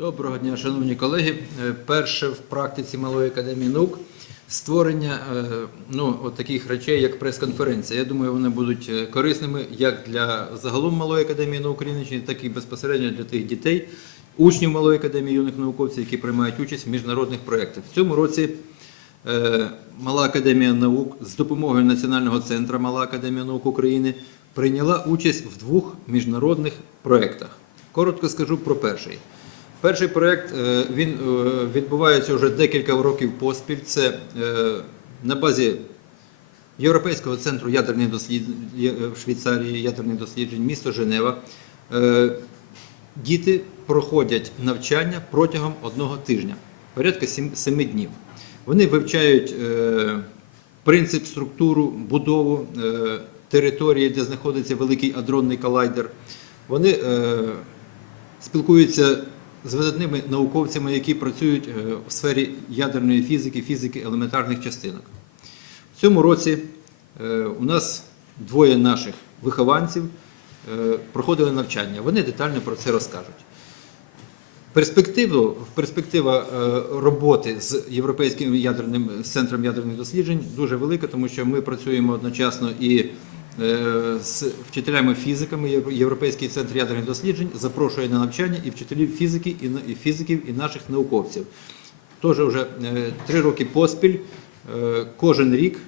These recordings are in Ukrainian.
Доброго дня, шановні колеги. Е, Перше в практиці Малої академії наук створення е, ну, от таких речей, як прес-конференція. Я думаю, вони будуть е, корисними як для загалом Малої академії наук Рівненщини, так і безпосередньо для тих дітей, учнів Малої академії юних науковців, які приймають участь в міжнародних проєктах. В цьому році Мала академія наук з допомогою Національного центру Мала академія наук України прийняла участь в двох міжнародних проєктах. Коротко скажу про перший. Перший проєкт е, він е, відбувається вже декілька років поспіль. Це е, на базі Європейського центру ядерних досліджень в Швейцарії, ядерних досліджень, місто Женева. Діти проходять навчання протягом одного тижня, порядка сім- семи днів. Вони вивчають принцип, структуру, будову території, де знаходиться великий адронний колайдер. Вони спілкуються з видатними науковцями, які працюють е, в сфері ядерної фізики, фізики елементарних частинок. В цьому році е, у нас двоє наших вихованців е, проходили навчання. Вони детально про це розкажуть. Перспективу, перспектива роботи з Європейським ядерним центром ядерних досліджень дуже велика, тому що ми працюємо одночасно і з вчителями фізиками. Європейський центр ядерних досліджень запрошує на навчання і вчителів фізики, і, фізиків, і наших науковців. Тож вже е, три роки поспіль, е, кожен рік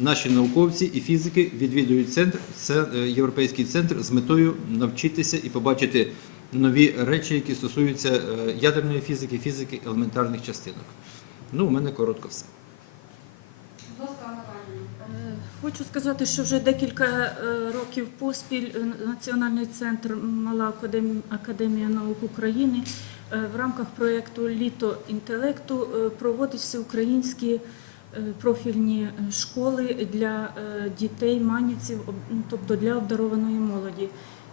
наші науковці і фізики відвідують центр, це е, європейський центр з метою навчитися і побачити нові речі, які стосуються е, ядерної фізики, фізики елементарних частинок. Ну, у мене коротко все. Хочу сказати, що вже декілька е, років поспіль е, Національний центр Мала Академія наук України е, в рамках проєкту Літо інтелекту проводить всеукраїнські профільні школи для дітей, манівців, ну, тобто для обдарованої молоді.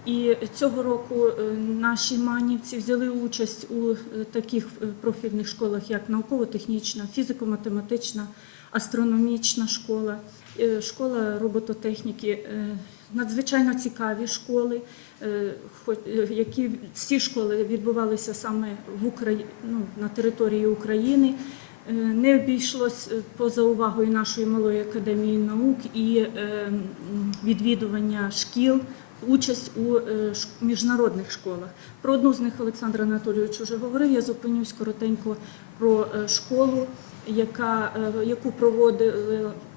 І цього року наші манівці взяли участь у таких профільних школах, як науково-технічна, фізико-математична, астрономічна школа, школа робототехніки. Е, Надзвичайно цікаві школи, е, е, які ці школи відбувалися саме в Украї... ну, на території України. Е, Не обійшлось е, поза увагою нашої малої академії наук і е, відвідування шкіл, участь у е, міжнародних школах. Про одну з них Олександр Анатолійович вже говорив. Я зупинюсь коротенько про е, школу, яка, е, яку проводив,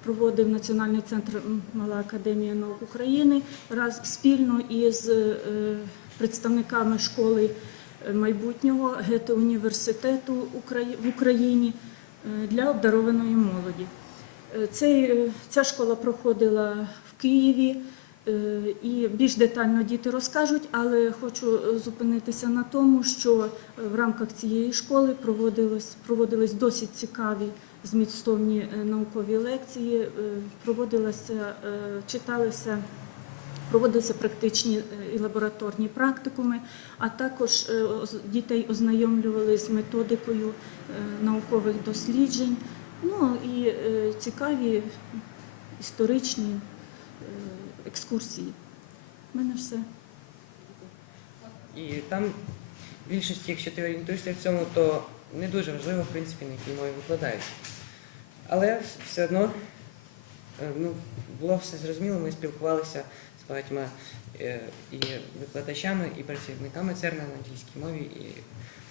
проводив Національний центр Мала Академія наук України раз спільно із е, представниками школи е, майбутнього ГЕТО університету Украї- в Україні е, для обдарованої молоді. Е, е, ця школа проходила в Києві. Е, І більш детально діти розкажуть, але хочу е, зупинитися на тому, що е, в рамках цієї школи проводились, проводились досить цікаві змістовні наукові лекції, читалися. Проводилися практичні і лабораторні практикуми, а також дітей ознайомлювали з методикою наукових досліджень, ну і цікаві історичні екскурсії. У мене все. І там більшість, якщо ти орієнтуєшся в цьому, то не дуже важливо, в принципі, на якій мові викладають. Але все одно е, ну, було все зрозуміло, ми спілкувалися з багатьма е, і викладачами, і працівниками ЦЕРНа на англійській мові. І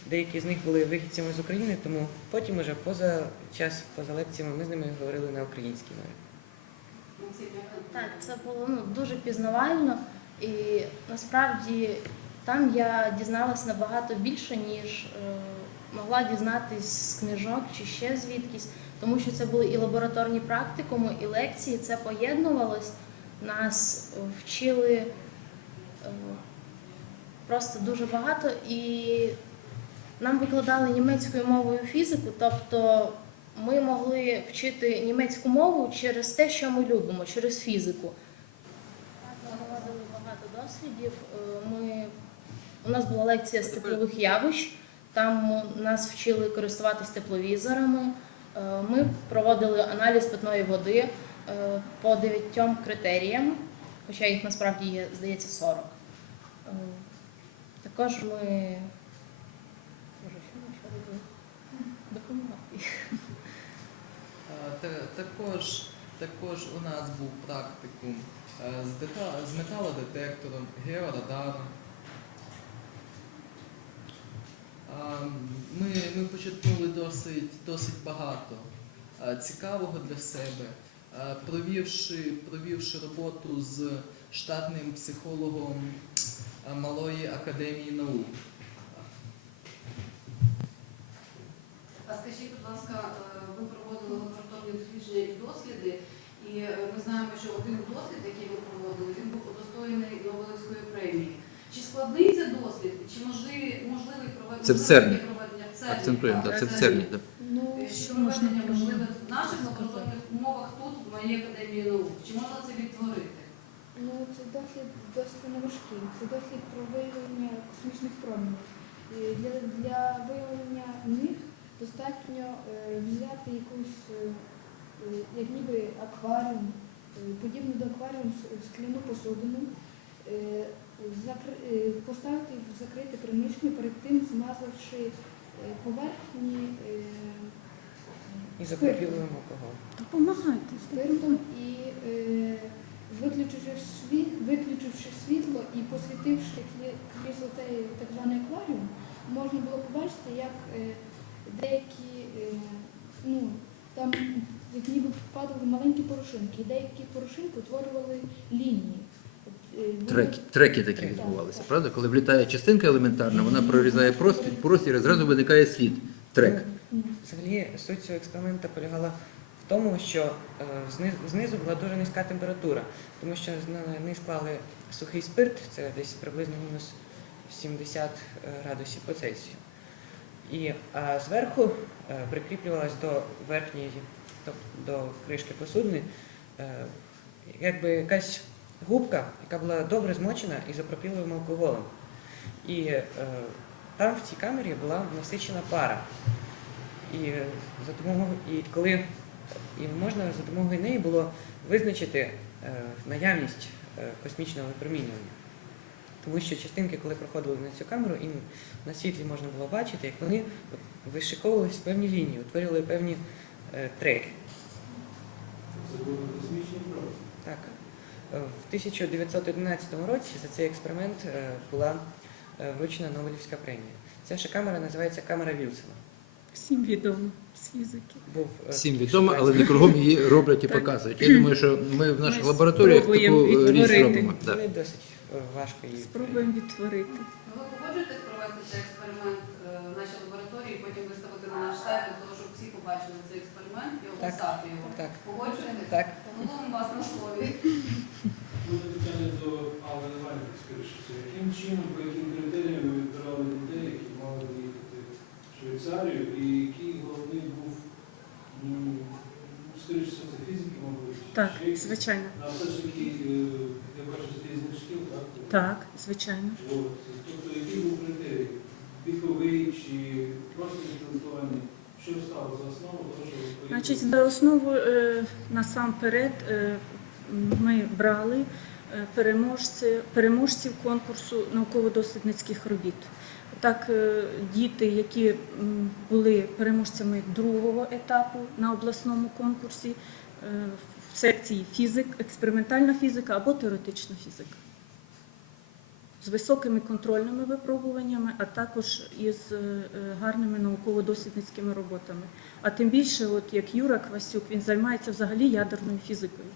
деякі з них були вихідцями з України, тому потім уже поза час, поза лекціями ми з ними говорили на українській мові. Так, це було ну, дуже пізнавально, і насправді там я дізналась набагато більше, ніж е, могла дізнатись з книжок чи ще звідкись, тому що це були і лабораторні практикуми, і лекції. Це поєднувалось. Нас вчили е, просто дуже багато, і нам викладали німецькою мовою фізику, тобто ми могли вчити німецьку мову через те, що ми любимо, через фізику. Ми проводили багато дослідів. Е, Ми, у нас була лекція з теплових явищ, там нас вчили користуватись тепловізорами. Е, Ми проводили аналіз питної води е, по дев'ятьом критеріям, хоча їх насправді є, здається, 40. Е, Також ми Боже, також, також у нас був практикум е, з, металодетектором, георадаром. Ми, ми почерпнули досить, досить багато е, цікавого для себе, е, провівши, провівши роботу з штатним психологом Малої академії наук. А скажіть, будь ласка, е, ви проводили лабораторні дослідження і досліди, і е, ми знаємо, що один дослід, який ви проводили, він був удостоєний Нобелівської премії. Чи складний це дослід, чи можливі, можливий проведення Це в ЦЕРНі. проведення в ЦЕРНі? Акцентуємо, так, це в ЦЕРНі. так. Ну, що можна проведення можливе в наших лабораторних умовах тут, в моїй академії наук? Чи можна це відтворити? Ну, це дослід досить неважкий. Це дослід про виявлення космічних променів. І Для, для виявлення них достатньо е, взяти якусь, е, як ніби акваріум, е, подібну до акваріуму с- скляну посудину, е, е, поставити в закрите приміщення, перед тим змазавши е, поверхні е, І спиртом. закріпілуємо алкоголь. Допомагайте. спиртом і е, виключивши, світ, виключивши світло і посвітивши крізь цей так званий акваріум, можна було побачити, як е, деякі, е, ну, там як ніби падали маленькі порошинки, і деякі порошинки утворювали лінії. Е, Треки, треки такі Так, відбувалися, так. правда? Коли влітає частинка елементарна, вона прорізає простір, простір і зразу виникає слід. Трек. Взагалі суть цього експерименту полягала в тому, що е, знизу була дуже низька температура, тому що на низ клали сухий спирт, це десь приблизно мінус 70 градусів по Цельсію. І а зверху е, прикріплювалась до верхньої, тобто до кришки посудини, е, якби якась губка, яка була добре змочена ізопропіловим алкоголем. І е, там в цій камері була насичена пара. І за допомогою, і коли і можна за допомогою неї було визначити е, наявність космічного випромінювання. Тому що частинки, коли проходили на цю камеру, і на світлі можна було бачити, як вони вишиковувалися в певні лінії, утворювали певні е, треки. Це були космічні проби. Так. Е, В 1911 році за цей експеримент е, була е, вручена Нобелівська премія. Ця ще камера називається камера Вілсона. Всім відомо з фізики. Був е, Всім відомо, але не кругом її роблять і показують. Я думаю, що ми в наших Ми лабораторіях таку е, річ робимо. Да. Вони досить е, важко її. Спробуємо відтворити. Ви погоджуєтесь провести цей експеримент е, в нашій лабораторії, потім виставити на наш сайт, для того, щоб всі побачили цей описати його? Так. Погоджуєтесь? Так. Ну, вас на слові. Ну, питання до Алли Іванівни, скоріше. Яким чином, по яким критеріям ви відбирали людей, які мали виїхати в Швейцарію, і який головний був, ну, скоріше це фізики, мабуть? Так, якісь? звичайно. А все ж таки, е, я бачу, з різних шкіл, так? Так, звичайно. От який був критерій? Віковий чи просто інтелектуальний? Що стало за основу того, що ви поїхали? Значить, за основу е, насамперед е, ми брали е, переможців конкурсу науково-дослідницьких робіт. Так, діти, які були переможцями другого етапу на обласному конкурсі в секції фізик, експериментальна фізика або теоретична фізика. З високими контрольними випробуваннями, а також із е, гарними науково-дослідницькими роботами. А тим більше, от як Юра Квасюк, він займається взагалі ядерною фізикою.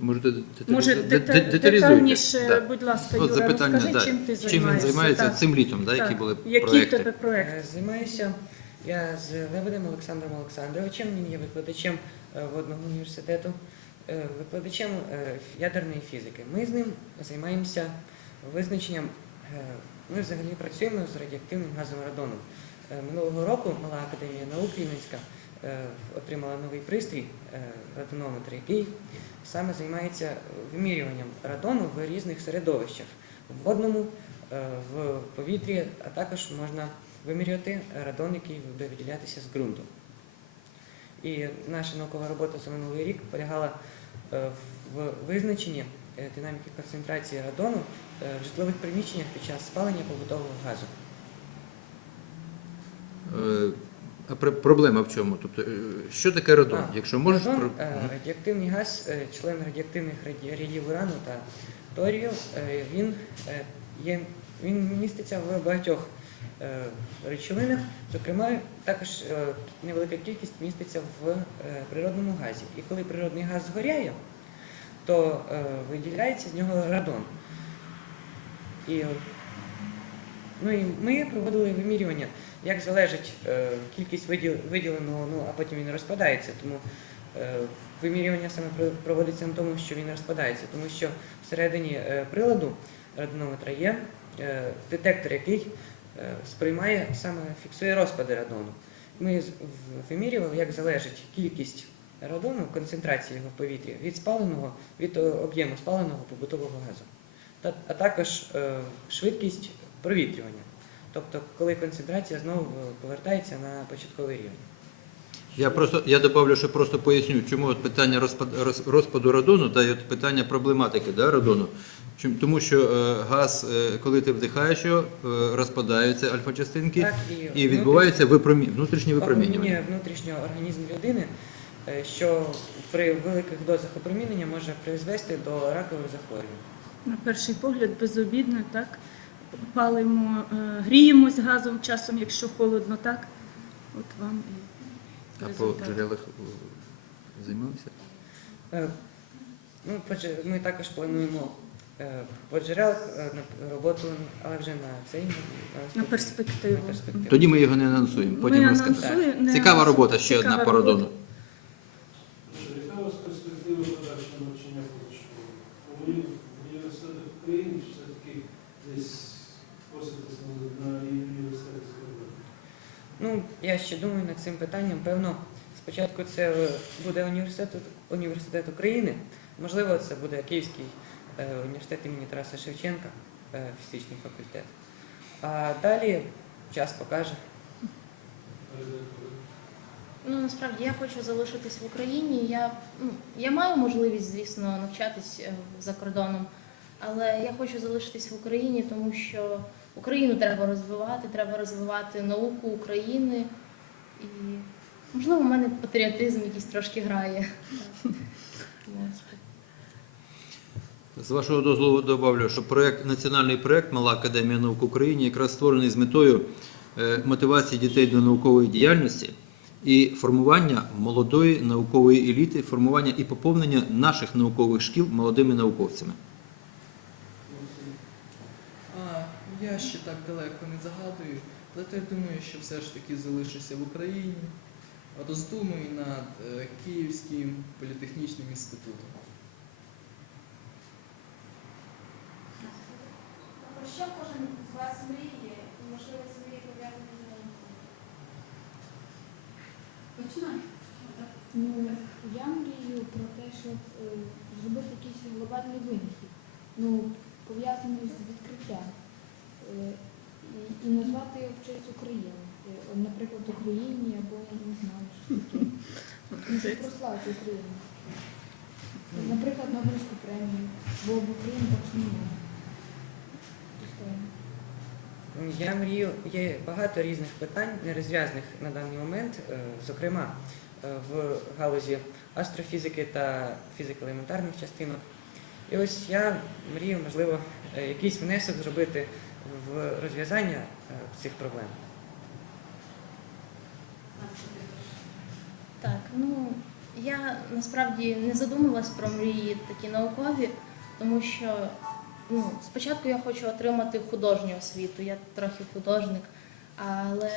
Можете Може, детальніше, Да. будь ласка, Юра, запитання, розкажи, да. чим ти чим він займається Так. цим літом, да, які були Які в тебе проекти? Е, Займаюся я з Лебедем Олександром Олександровичем, він є викладачем е, водного університету, е, викладачем е, ядерної фізики. Ми з ним займаємося визначенням, е, ми взагалі працюємо з радіоактивним газом радону. Е, Минулого року Мала академія наук е, отримала новий пристрій, е, радонометр, який саме займається вимірюванням радону в різних середовищах в водному, е, в повітрі, а також можна вимірювати радон, який буде виділятися з ґрунту. І наша наукова робота за минулий рік полягала е, в визначенні е, динаміки концентрації радону е, в житлових приміщеннях під час спалення побутового газу. Е, А пр- проблема в чому? Тобто, е, що таке радон? А, Якщо можеш Радон, про- е, радіоактивний газ, е, член радіоактивних раді- рядів урану та торію, е, він, е, є, він міститься в багатьох е, речовинах, зокрема, також е, невелика кількість міститься в е, природному газі. І коли природний газ згоряє, то е, виділяється з нього радон. І, е, ну, і ми проводили вимірювання, як залежить е, кількість виділеного, ну, а потім він розпадається. Тому е, вимірювання саме проводиться на тому, що він розпадається, тому що всередині е, приладу радонометра є е, детектор, який е, сприймає саме фіксує розпади радону. Ми вимірювали, як залежить кількість радону, концентрація його в повітрі від спаленого, від е, об'єму спаленого побутового газу, а також е, швидкість провітрювання. Тобто, коли концентрація знову е, повертається на початковий рівень. Я просто я добавлю, що просто поясню, чому от питання розпад, роз- розпаду радону та й от питання проблематики да, радону. Чим- Тому що е, газ, е, коли ти вдихаєш його, е, розпадаються альфа-частинки Так, і відбувається випромі... внутрішнє випромінювання. Опромінює внутрішнього організму людини, е, що при великих дозах опромінення може призвести до ракових захворювань. На перший погляд безобідно, так? Палимо, е, гріємось газом часом, якщо холодно, так? От вам і А по джерелах е, займалися? Е, Ну, по ми також плануємо е, по джерелах е, на роботу, але вже на цей на, На перспективу. на перспективу. Тоді ми його не анонсуємо. Потім Ми розкажемо. анонсуємо, не Цікава анонсуємо. робота ще Цікава одна по робота. Яка у вас перспектива подальшого навчання позашколи? У уні- в університетах України чи все-таки десь поситись на, на університеті за кордоном? Ну, я ще думаю над цим питанням. Певно, спочатку це е, буде університет, університет України, можливо, це буде Київський е, університет імені Тараса Шевченка, е, фізичний факультет. А далі час покаже. Ну насправді я хочу залишитись в Україні. Я, ну, я маю можливість, звісно, навчатись за кордоном, але я хочу залишитись в Україні, тому що Україну треба розвивати, треба розвивати науку України. І можливо, в мене патріотизм якийсь трошки грає. З вашого дозволу добавлю, що проект, національний проект Мала Академія наук України якраз створений з метою е, мотивації дітей до наукової діяльності і формування молодої наукової еліти, формування і поповнення наших наукових шкіл молодими науковцями. А, я ще так далеко не загадую, але то я думаю, що все ж таки залишуся в Україні. Роздумую над е, Київським політехнічним інститутом. Про що кожен з вас мріє і можливо ці мрії пов'язані з наукою? Починай. Ну, я мрію про те, щоб е, зробити якийсь глобальний винахід, ну, пов'язаний з відкриттям. Назвати його в честь України. Е, наприклад, Україні або я не знаю, що таке. Прославити Україну. Наприклад, Нобелівську премію, бо в Україні також немає. Я мрію, є багато різних питань, нерозв'язаних на даний момент, е, зокрема е, в галузі астрофізики та фізики елементарних частинок. І ось я мрію, можливо, якийсь внесок зробити в розв'язання е, цих проблем. Так, ну я насправді не задумалась про мрії такі наукові, тому що ну, спочатку я хочу отримати художню освіту, я трохи художник, але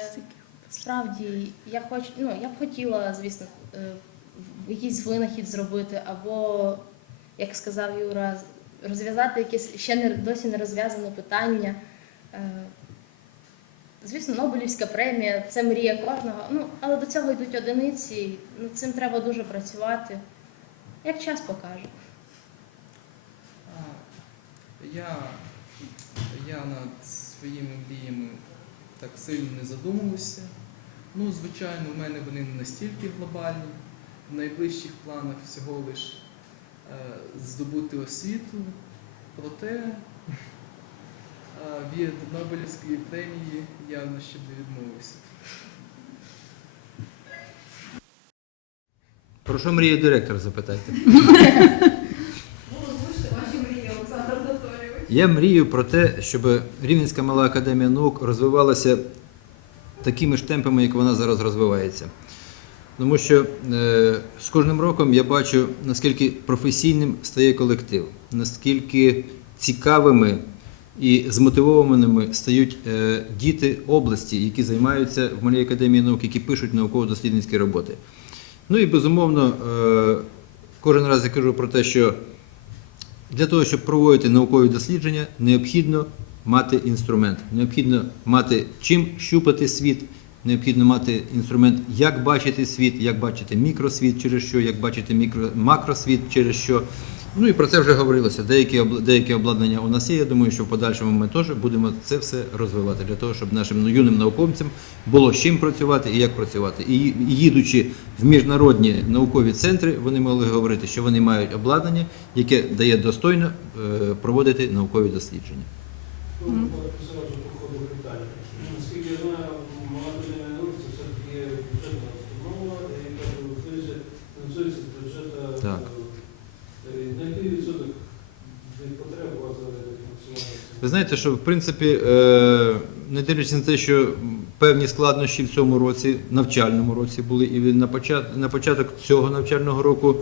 справді я хочу, ну я б хотіла, звісно, е, якийсь винахід зробити, або, як сказав Юра, розв'язати якесь ще не досі не розв'язане питання. Е, Звісно, Нобелівська премія це мрія кожного. Ну, але до цього йдуть одиниці. Над цим треба дуже працювати. Як час покаже. Я, я над своїми мріями так сильно не задумувався. Ну, звичайно, в мене вони не настільки глобальні. В найближчих планах всього лиш е, здобути освіту, проте від Нобелівської премії явно ще б не відмовився. Про що мріє директор, запитайте. Ну, ваші мрії, Олександр Анатолійович. Я мрію про те, щоб Рівненська мала академія наук розвивалася такими ж темпами, як вона зараз розвивається. Тому що е, з кожним роком я бачу, наскільки професійним стає колектив, наскільки цікавими і змотивованими стають е, діти області, які займаються в Малій академії наук, які пишуть науково-дослідницькі роботи. Ну і безумовно, е, кожен раз я кажу про те, що для того, щоб проводити наукові дослідження, необхідно мати інструмент, необхідно мати чим щупати світ, необхідно мати інструмент, як бачити світ, як бачити мікросвіт через що, як бачити мікро, макросвіт через що. Ну і про це вже говорилося. Деякі, деякі обладнання у нас є. Я думаю, що в подальшому ми теж будемо це все розвивати для того, щоб нашим ну, юним науковцям було з чим працювати і як працювати. І і їдучи в міжнародні наукові центри, вони могли говорити, що вони мають обладнання, яке дає достойно е, проводити наукові дослідження. Ну, зразу по ходу питання. Наскільки я знаю, мала академія наук це все-таки є бюджетна установа, яка фінансується з бюджету. Так. Е, На який відсоток від потреб у вас зараз фінансування? Ви знаєте, що в принципі, е, не дивлячись на те, що певні складнощі в цьому році, навчальному році були, і на початок, цього навчального року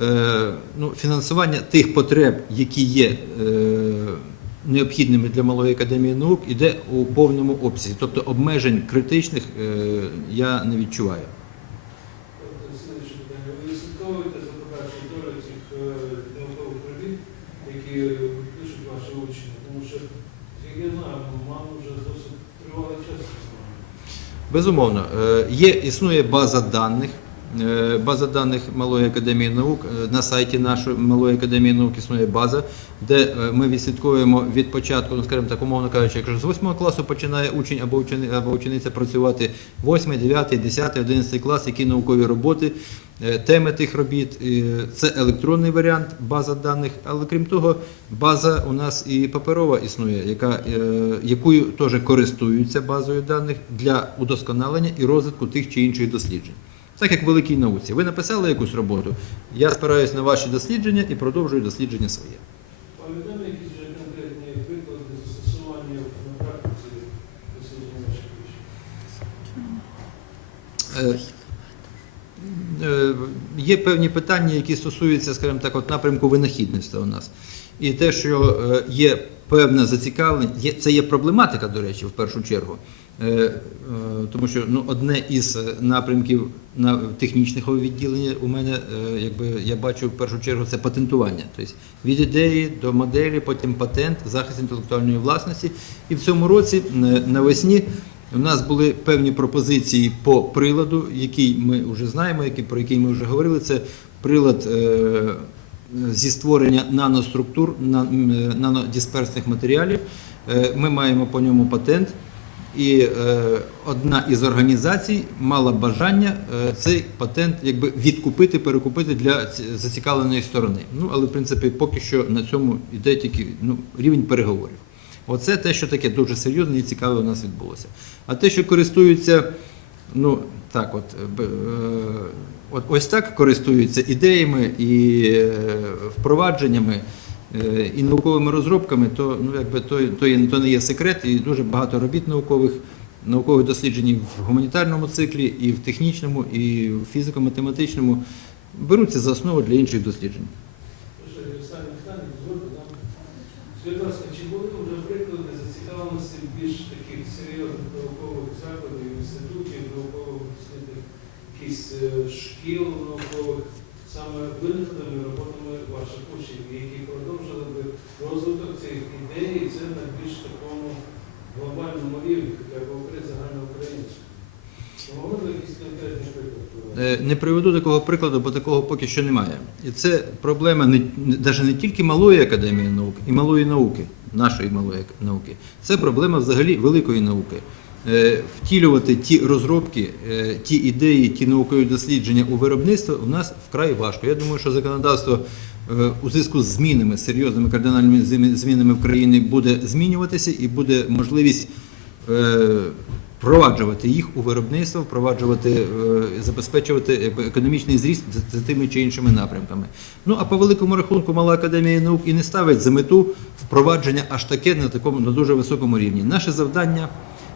е, ну, фінансування тих потреб, які є е, необхідними для малої академії наук, іде у повному обсязі. Тобто обмежень критичних я не відчуваю. Тобто, слідуюче питання. Ви слідковуєте за подальшою долею цих е, наукових робіт, які пишуть ваші учні? Тому що, як я знаю, мам вже досить тривалий час існує. Безумовно, Е, є, існує база даних. е, База даних Малої академії наук Е, на сайті нашої Малої академії наук існує база, де ми відслідковуємо від початку, ну скажімо так, умовно кажучи, якщо з 8 класу починає учень або учени, або учениця працювати 8, 9, 10, 11 клас, які наукові роботи, теми тих робіт. Е, Це електронний варіант база даних, але крім того, база у нас і паперова існує, яка, е, якою теж користуються базою даних для удосконалення і розвитку тих чи інших досліджень. Так як в великій науці. Ви написали якусь роботу, я спираюсь на ваші дослідження і продовжую дослідження своє. Вам якісь вже конкретні приклади застосування на практиці дослідження ваших вищих? Е, Є певні питання, які стосуються, скажімо так, от напрямку винахідництва у нас. І те, що е, є певне зацікавлення, це є проблематика, до речі, в першу чергу. Е, Тому що ну, одне із напрямків на технічного відділення у мене, якби я бачу в першу чергу, це патентування. Тобто від ідеї до моделі, потім патент, захист інтелектуальної власності. І в цьому році навесні у нас були певні пропозиції по приладу, який ми вже знаємо, про який ми вже говорили. Це прилад е, зі створення наноструктур, на- е, нанодисперсних матеріалів. Е, Ми маємо по ньому патент. І одна із організацій мала бажання цей патент якби відкупити, перекупити для зацікавленої сторони. Ну але в принципі поки що на цьому йде тільки ну, рівень переговорів. Оце те, що таке дуже серйозне і цікаве у нас відбулося. А те, що користуються, ну так, от, е, е, от ось так користуються ідеями і е, впровадженнями. І науковими розробками, то ну якби то, то, то не є секрет, і дуже багато робіт наукових, наукових досліджень в гуманітарному циклі, і в технічному, і в фізико-математичному беруться за основу для інших досліджень. Що ж, останнє питання, дозвольте нам. Скажіть, будь ласка, чи були вже приклади зацікавленості більш таких серйозних наукових закладів, інститутів, наукових якихось е, шкіл наукових, саме винаходами, роботами ваших учнів, які продовжили би розвиток цих ідей, це на більш такому глобальному рівні, хоча б окрім загальноукраїнському. Могли б якісь конкретні приклади? Е, Не приведу такого прикладу, бо такого поки що немає. І це проблема не, навіть не тільки малої академії наук, і малої науки, нашої малої науки. Це проблема взагалі великої науки. Е, Втілювати ті розробки, е, ті ідеї, ті наукові дослідження у виробництво у нас вкрай важко. Я думаю, що законодавство е, у зв'язку з змінами, серйозними кардинальними змінами в країні буде змінюватися і буде можливість впроваджувати їх у виробництво, впроваджувати, е, забезпечувати економічний зріст за тими чи іншими напрямками. Ну а по великому рахунку Мала академія наук і не ставить за мету впровадження аж таке на такому на дуже високому рівні. Наше завдання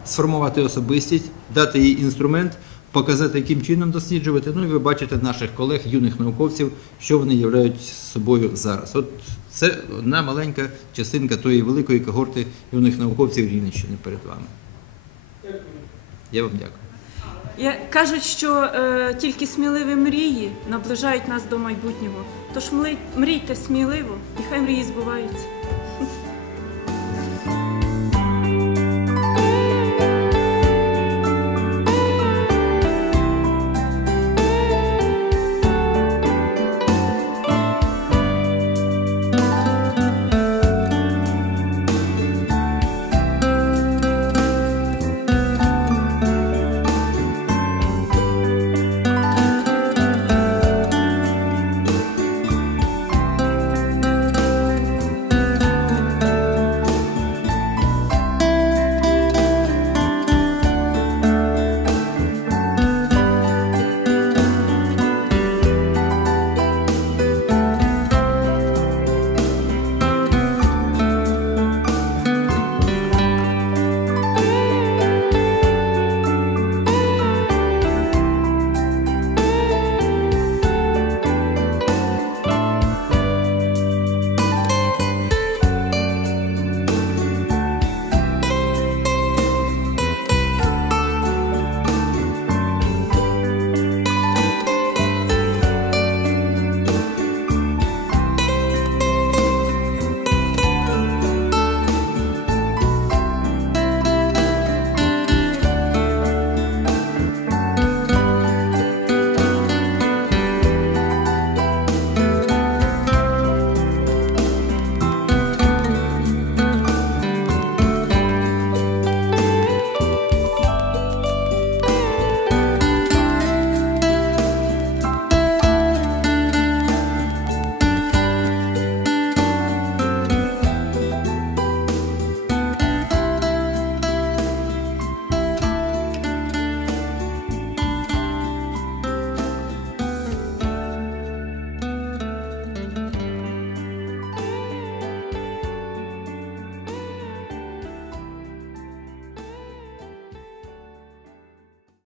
сформувати особистість, дати їй інструмент, показати, яким чином досліджувати. Ну і ви бачите наших колег, юних науковців, що вони являють собою зараз. От це одна маленька частинка тої великої когорти юних науковців Рівненщини перед вами. Я вам дякую. Я, кажуть, що е, тільки сміливі мрії наближають нас до майбутнього. Тож мрійте сміливо, і хай мрії збуваються.